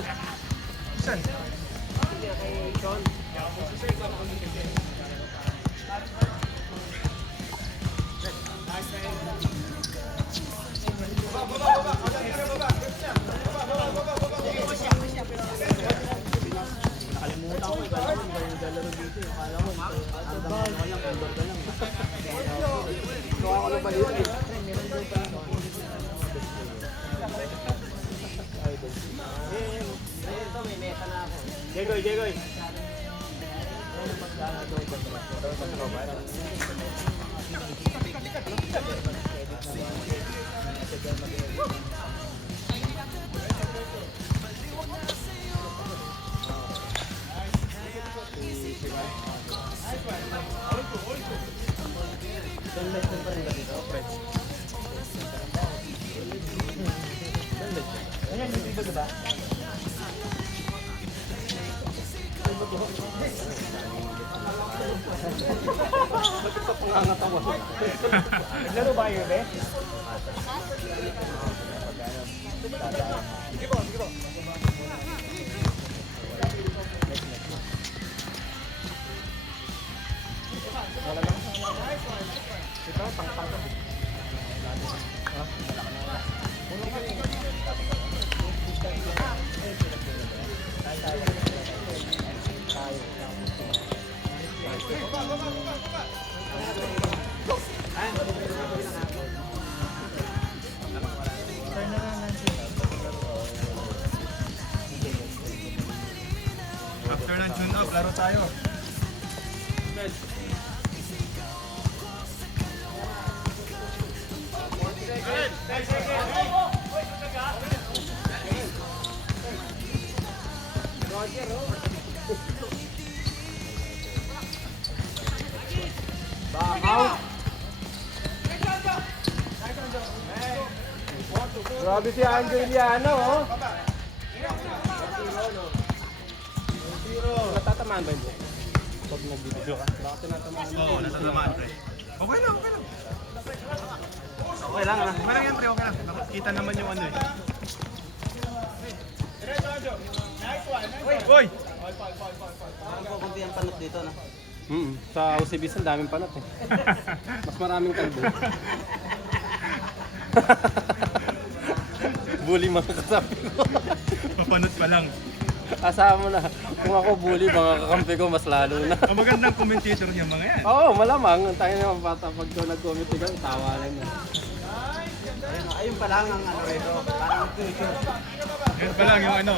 Saan? Nakalimutan ko, ikala ko, yung dalaro dito. Akala ko, andang ko lang, andor ka lang. Gawa ko lang ba dito? Ito, may meta na ako. Jegoy, Jegoy. Ayan, hindi ba diba? Bakit sa pangangatawa? Naglaro ba kayo, be? Sige po, sige po. Wala lang. Ito, pang-pang. After ng tune up, laro tayo. Grabe si Angeliano, oh. Natatamaan ba yun? Pag nag-video ka? Baka tinatamaan mo. Oo, natatamaan pre. Okay lang, okay lang. Okay lang, ha? Okay lang yan pre, okay lang. Nakikita naman yung ano eh. Hoy! Parang kukunti ang panot dito, no? Sa OCBs ang daming panot, eh. Mas maraming kalbo. Bully mga kasabi ko. Papanot pa lang. Asahan mo na, kung ako bully, mga kakampi ko mas lalo na. Ang magandang commentator niya mga yan. Oo, malamang. Tayo naman bata pag nag-comment ka, tawa lang na. Ayun pa lang ang ano rito, parang future. Yan pa lang yung ano,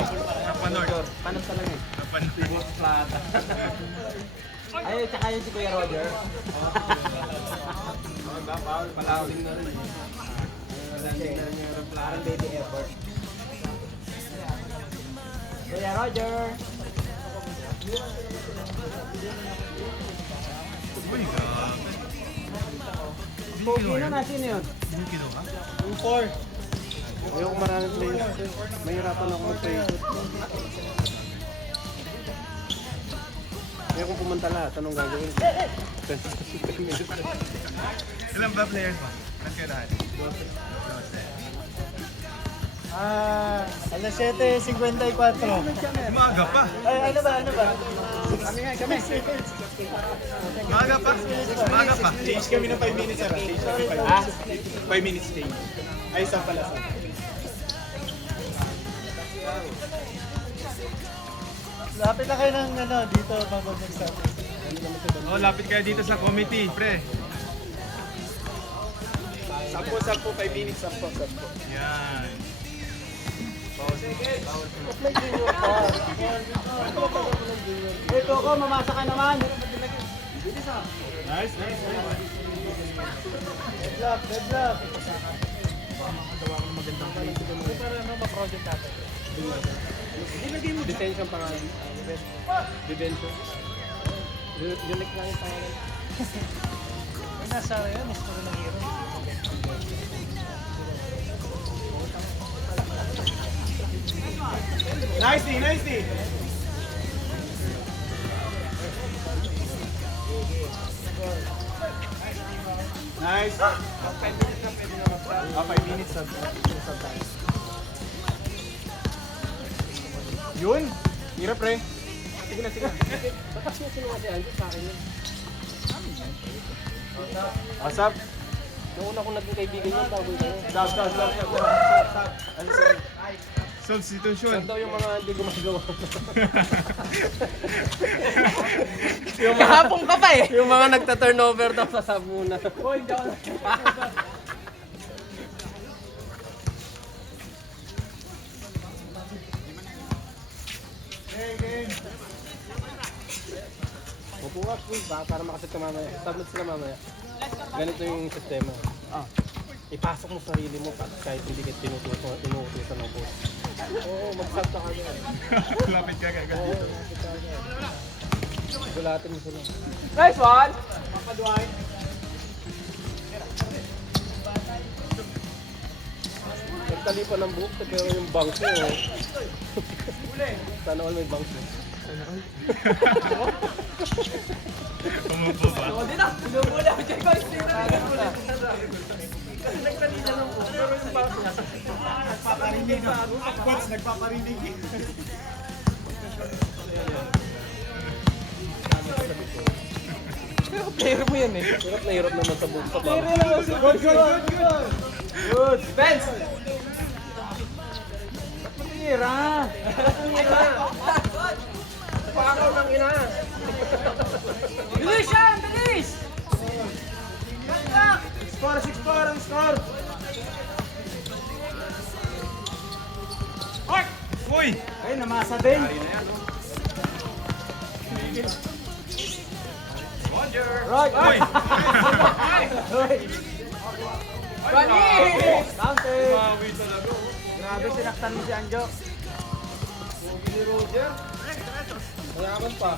napanort. Panot pa lang eh. Napanort. Bus plata. Ay, tsaka yun si Kuya Roger. Bawal palawin na rin. Landing na rin yung aeroplano, baby airport. Kuya Roger! Uy, grabe. Pogi na na, sino yun? Yung kilo ka? Yung 4. Ayoko maraming players. Mahirapan ako mag-play. Ayaw kong pumunta lahat. Anong gagawin ko? Ilan ba players mo? Ilan kayo lahat? 7:54. Maaga pa. Ay, ano ba? Kami. Maaga pa. Maaga pa. Change kami ng 5 minutes, sir. Change kami 5 minutes. 5 minutes change. Ay, isang pala, sir. Lapit na kayo ng ano, dito bago mag-start. Oh, lapit kayo dito sa committee, pre. 10, 5 minutes, 10. Yan. Ito ko, mamasa ka naman. Nice. Dead lock. Para ano, ma-project natin. Ilagay mo detention pangalan. Detention. Unique lang yung pangalan. Nasa yun, history ng hero. Nicely. Nice. 5 minutes na pwede na mag-start. 5 minutes na. Yun. Hirap, pre. Sige na, sige na. Bakas niya sinuha si Anjo sa akin yun. Asap. Noong una kong naging kaibigan niya, bago kayo. Stop. Substitution. Saan daw yung mga hindi gumagawa? Kahapon ka pa eh. Yung mga nagta-turnover daw sa sabuna. Hoy, hindi ako Mabukas po, para makasit ka mamaya. Tablet sila mamaya. Ganito yung sistema. Ipasok mo sarili mo kahit hindi ka tinutusan ng boss. Oo, mag-sub ka agad. Lapit ka agad. Oo, mag-sub ka agad. Gulatin mo sila. Nice one! Nagtali pa ng buhok, pero yung bangs niya. Sana all may bangs niya. Umupo ba? Hindi na! Binubuli ako dyan guys! Nagpaparinig. Pero player mo yan eh. Hirap na hirap naman sa buhok sa bangs. Good. Benz! Tira. Pakaw ng ina! Bilis yan! Bilis! Score, 6-4 ang score. Uy! Ay, namasa din. Right. Uy! Bani! Counted. Grabe, sinaktan mo si Anjo. Mayaman pa.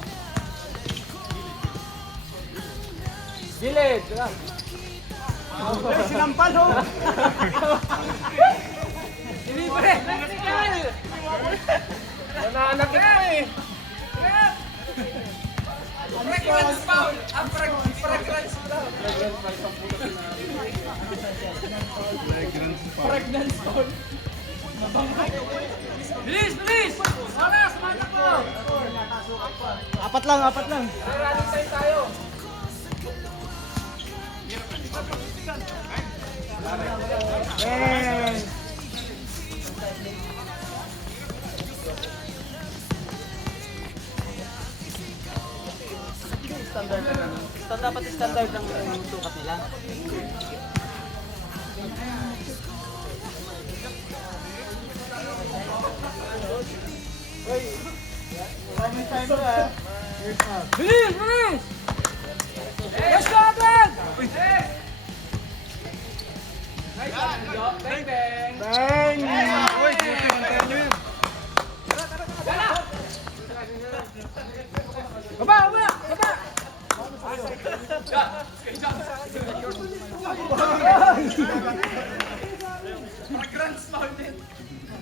Gilid. Ay, sinampal ho. Libre! Vertical! Nananakit pa eh! Fragrance foul! Ang fragrance foul! Fragrance foul! Bilis! Bilis! Oras! Matakbo! Apat lang. Running time tayo! Yes. Dapat standard ng sukat nila. Bilis! Bilis! Let's go agad! Bang bang! Bang. Uy! Tinantayan nyo yun. Baba! Baba! Baba!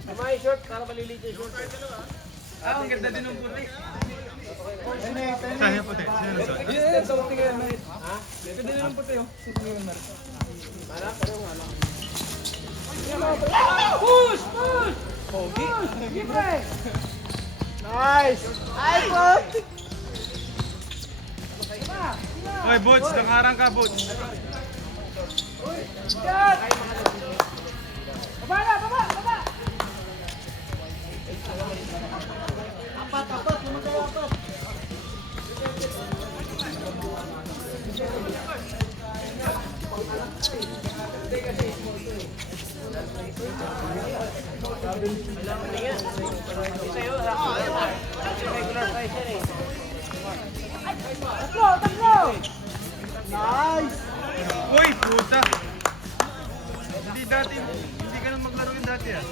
Tama yung short, para malilit yung short. Ang ganda din ng puti. Saan yung puti? Saan yung suot? Push! Push! Libre! Nice. Uy, Boots! Nakarang ka, Boots! Yan! Baba na! Baba! Baba! Tatlo! Tatlo! Nice. Uy! Puta! Hindi ka na maglaro yun dati ah.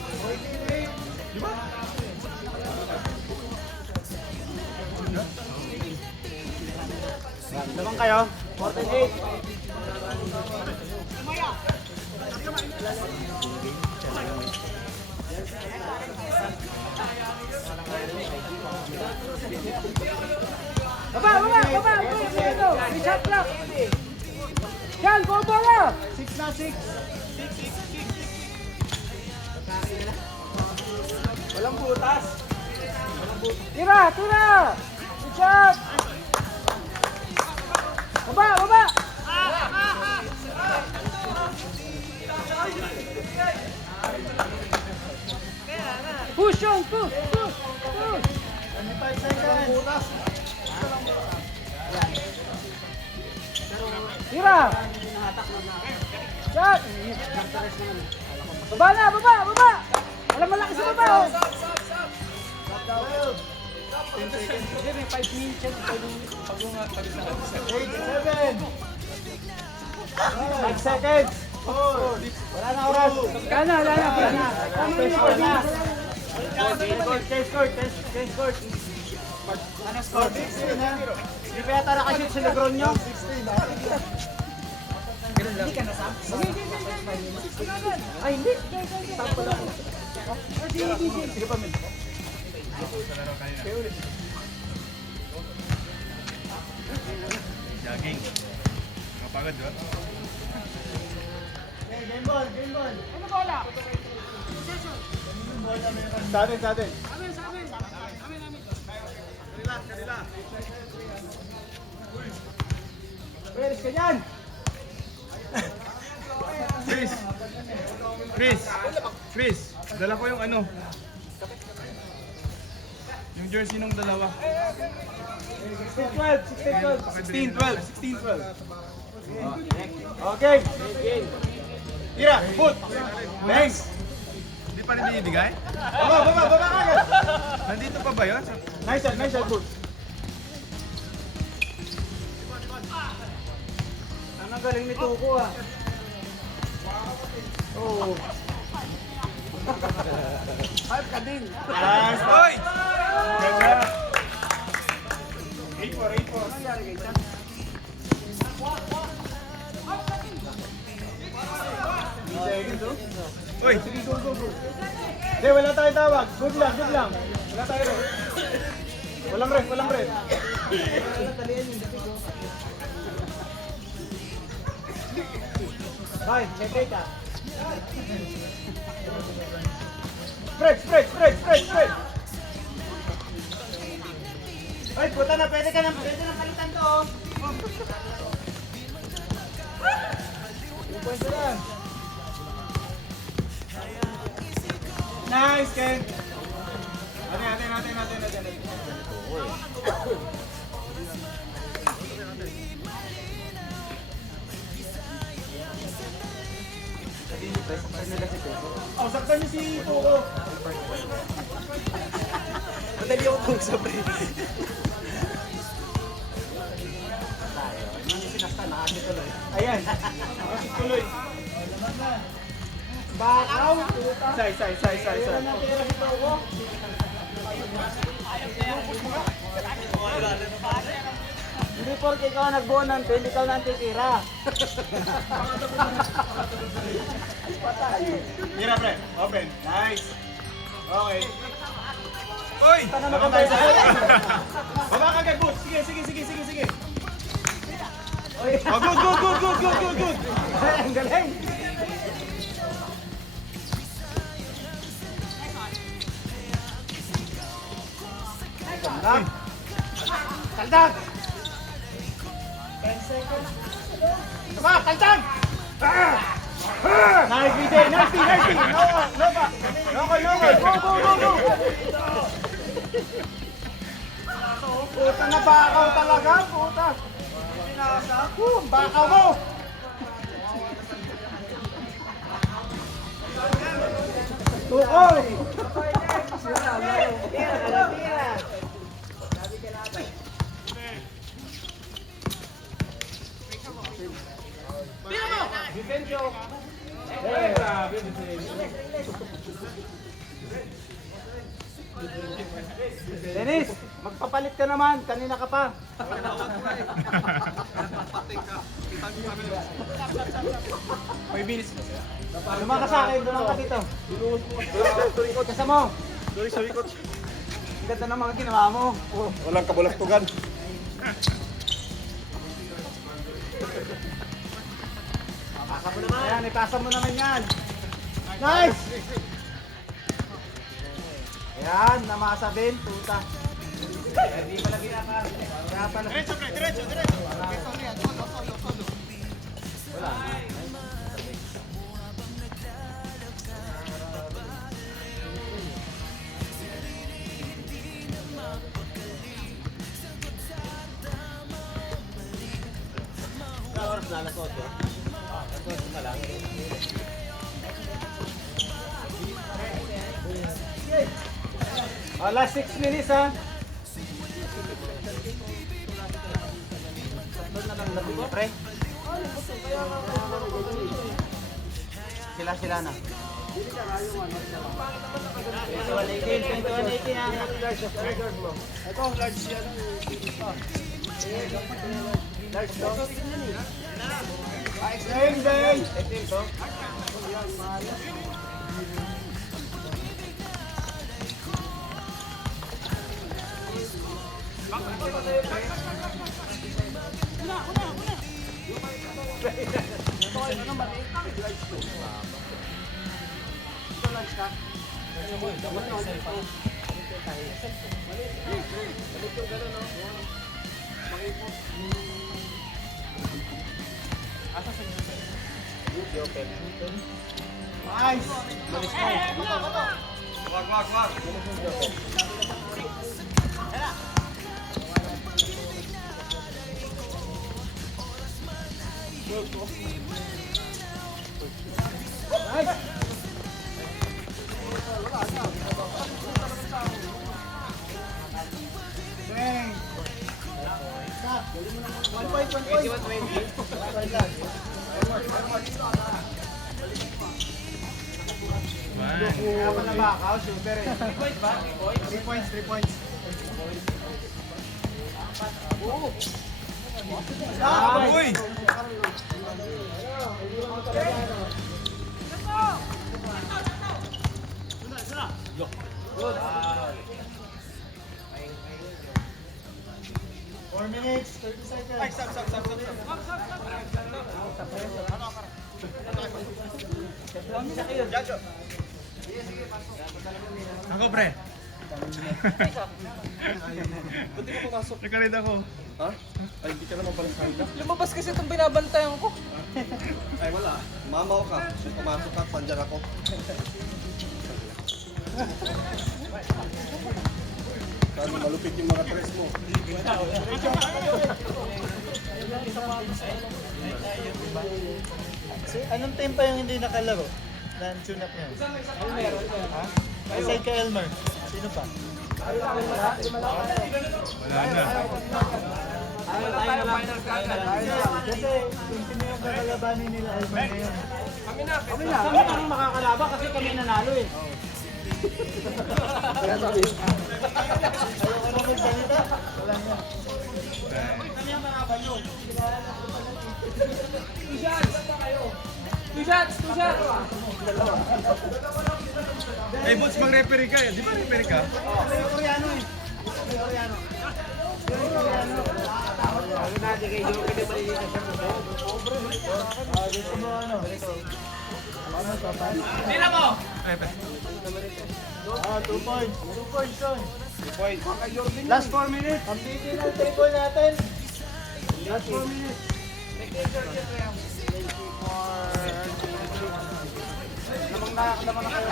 Di ba? Naman kayo. 48. Baba! Baba! Baba! May shot clock! Yan! Combo na! 6 na 6. Walang butas. Tira! Tira! Good shot! Baba! Baba! Push on! Push! Push! Push! 25 seconds. Tira! Shot! Baba na! Baba! Baba! Walang malaki sa baba! Oh. Hindi, may 5 minutes yan. 5 seconds. Wala na oras. Wala na, wala na. Test score na. Test score. Ano score? 16 ha? Hindi pa yata nakashoot si Lebron nyo? 16 ha? Hindi ka nasam? Ay, hindi. Sige pa, Mil. Jogging. Kapagod, di ba? Game ball. Ano bola? Sa atin. Pwede ka dyan! Chris, dala ko yung ano. Yung jersey ng dalawa. 16-12. Okay. Tira, put. Thanks. Hindi pa rin binibigay? Baba agad. Nandito pa ba yun? Nice shot, put. Ang galing ni Tuko ah. Oh. Hype ka din. Nice. Hoy! Ganda! 8-4. Anong nangyari kay Chan? Hoy! Hindi, wala tayong tawag. Good lang. Wala tayo rin. Walang red. Hoy, check ka. Spread. Hoy, puta na, pwede na palitan to. Oh. Yung point lang. Nice, Ken. Natin. Oh, saktan niyo si Tuko. Madali ako kung sa pre. Ayan. Nakasip tuloy. Bakaw. Say. Hindi porke ikaw nagbuo ng 20, ikaw nang titira. Tira, pre. Open. Nice. Okay. Hoy! Baba tayo sa baba ka agad, boot. Sige. Oh, good. Ang galing. Taldag! 10 seconds. Tama, taldag! Nice, BJ. Nice. No goal. Puta na bakaw talaga, puta. Bakaw mo. Tukol. Dennis, magpapalit ka naman. Kanina ka pa. May bilis. Lumaka sa akin. Lumaka dito. Kasa mo. Sorry, coach. Ang ganda ng mga ginawa mo. Walang kabulastugan. Ayan, ipasa mo naman yan. Nice! Ayan, namasa din, tuta. Hindi pala ginaka. Kaya pala. Diretso, pre, diretso, diretso. Wala. Oras na alas 8. Alas 8 na lang. Last 6 minutes ha. Tatlo na lang labi ko, pre. Sila na. 21-18 ha. Ito, large yan. Large daw. Ding, ding! Nice! Wag. Nice! Bang! Stop! 1 point, 1 point. Kaya na ba ako? Shooter eh. 3 points, 3 points. Stop! Uy! Good. 4 minutes, 30 seconds. Ay, stop. Ako, pre. Buti ka pumasok. Nakarid ako. Ha? Ay, hindi ka naman pala sa hila. Lumabas kasi itong binabantayan ko. Ay, wala. Mamaw ka. Pumasok ka, pandyan ako. Saan malupit yung mga tres mo? Anong team pa yung hindi nakalaro? Na-tune up niya? Ha? Aside kay Elmer. Sino pa? Wala na. Kasi yung sino yung kakalabanin nila Elmer ngayon. Kami ang makakalaban kasi kami nanalo eh. Kaya sabi. Ayaw ka na magsalita. Wala niya. Two shots! Eh, Boots, mag-referee ka. Di ba referee ka? Koreano eh. Koreano. Natin kay Joe kasi maliliit siya. Gusto mo ano? Tira mo! 2 points. 2 points, son. 2 points. Last 4 minutes. Kampitin ang table natin. Last 4 minutes. Lamang na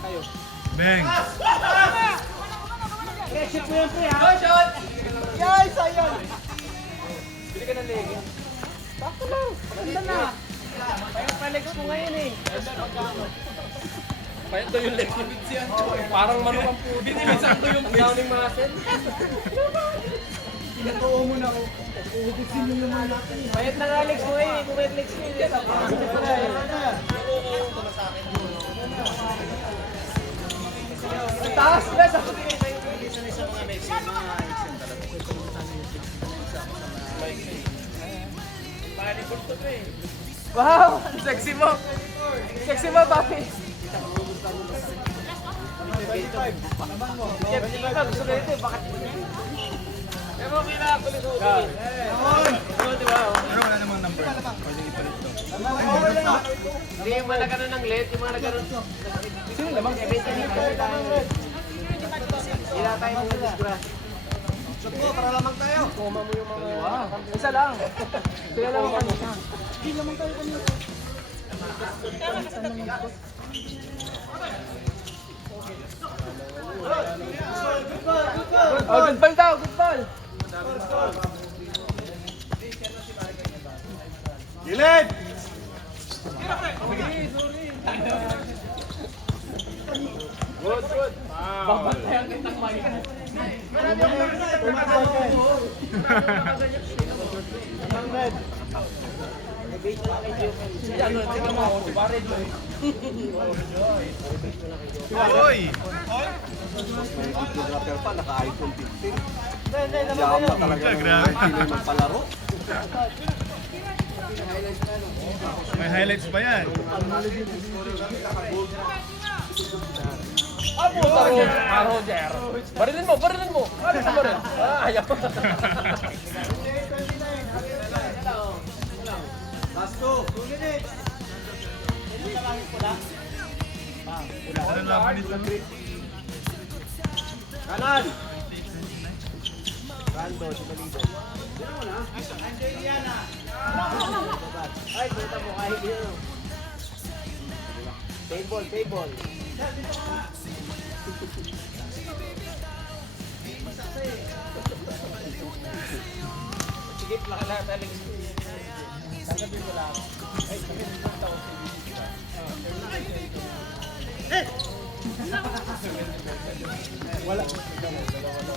kayo. Bang! Shoot mo yan, pre, ha? Go shot! Yay, sayang! Bili ka ng legi. Sakto lang. Maganda na. Payang pa-legs mo ngayon eh. Payang to yung legs ni Vincian. Parang manok ang puti. Binibisan to yung downing muscle. Pinatuo mo na ako. Uubusin mo naman natin. Payat na nga legs mo ngayon eh. Pumayat legs mo eh. Taas na sa wow! Sexy mo! Sexy mo, papi! Gusto ko ito, bakit? Kaya mo kinakakulit ko. Pero wala namang number. Pwede ipalit to. Hindi yung mga nagkaroon ng late, yung mga nagkaroon. Sino lamang? Wala tayo mga disgrasya. Para lamang tayo. Koma mo yung mga... Isa lang. Sila lang ang kanina. Hindi naman tayo kanina. Oh, good ball daw, good ball. Gilid! Good, good. Babantayan kitang mic. Oy! Videographer pa, naka-iPhone 15. Hindi, Yama talaga ng Grabe. ng palaro. May highlights pa yan. Ah, puta mo. Ah, Roger. Barilin mo, barilin mo. Barilin mo rin. Ah, ayaw. Last two. 2 minutes. Ano laban nito? Kanan. Ay, puta mo, kahit yun. Table, table. Sige, laki lang talaga. Tanggapin mo lang. Ay, tanggapin mo lang.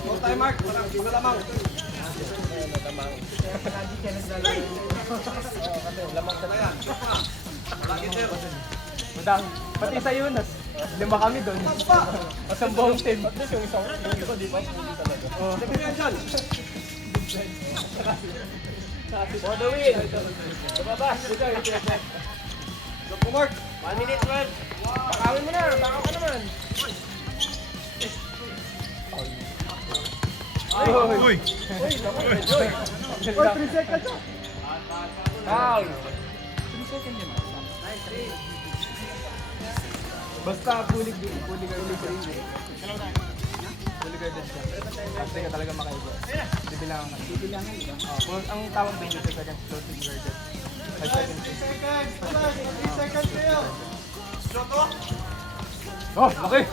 Full time mark. Wala lamang. Madang, pati sa Yun, lima kami doon. Masang buong team. At least yung isang, yung iba, di ba? Hindi talaga. Sabi mo yan dyan. For the win! Lumabas! Look po, Mark. 1 minute, man! Bakawin mo na! Bakaw ka naman! Ay! Uy! Uy! Naku, enjoy! Uy, 3 seconds! Foul! 3 seconds yun. Basta pulig guarded siya. Kasi ka talaga makaiba. Bibilangan ka. Bibilangan ka? Oo. Ang tawag 22 seconds floating guarded. 5 seconds. 3 seconds kayo. Oh, laki!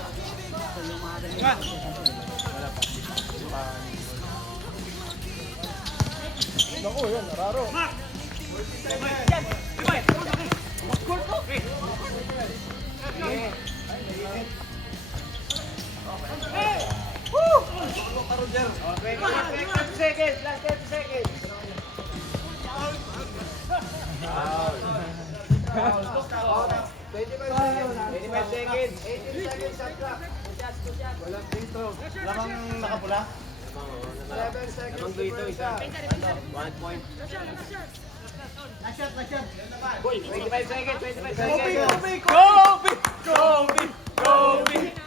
Naku, yan, nararo. Last 30 seconds. Foul. 25 seconds. 18 seconds shot clock. Walang dito. Lamang nakapula. 11 seconds. Lamang dito, isa. 1 point. Last shot. Boy, 25 seconds, 25 seconds. Kobe!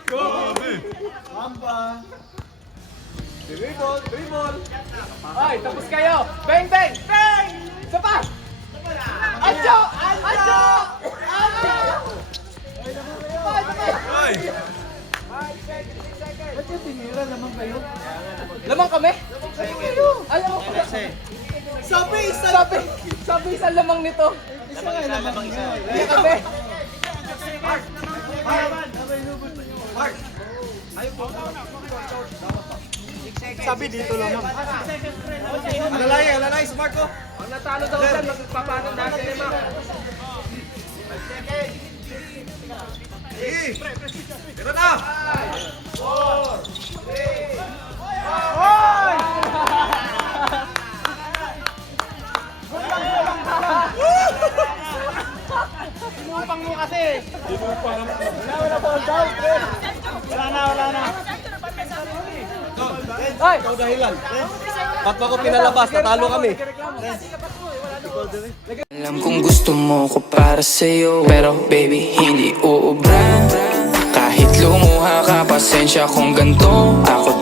Grabe! Mamba. Dribble. Ay, tapos kayo. Bang, bang! Bang! Isa pa! Anjo! Anjo! Uy! 5 seconds, 6 seconds. Ba't yung tinira naman kayo? Lamang kami? Alam mo ko. Sabi isa lamang nito. Isa nga lamang isa. Hindi kami. Mark. Sabi dito lamang. Alalay, smart ko. Ang natalo daw dyan, magpapanan natin ni Mac. Sige. Tira na. Sinupang mo kasi. Wala na. Ay! Ikaw dahilan. Ba't mo ko pinalabas? Natalo kami. Alam kong gusto mo ko para sa'yo, pero baby hindi uubra. Kahit lumuha ka, pasensya kung ganito. Ako't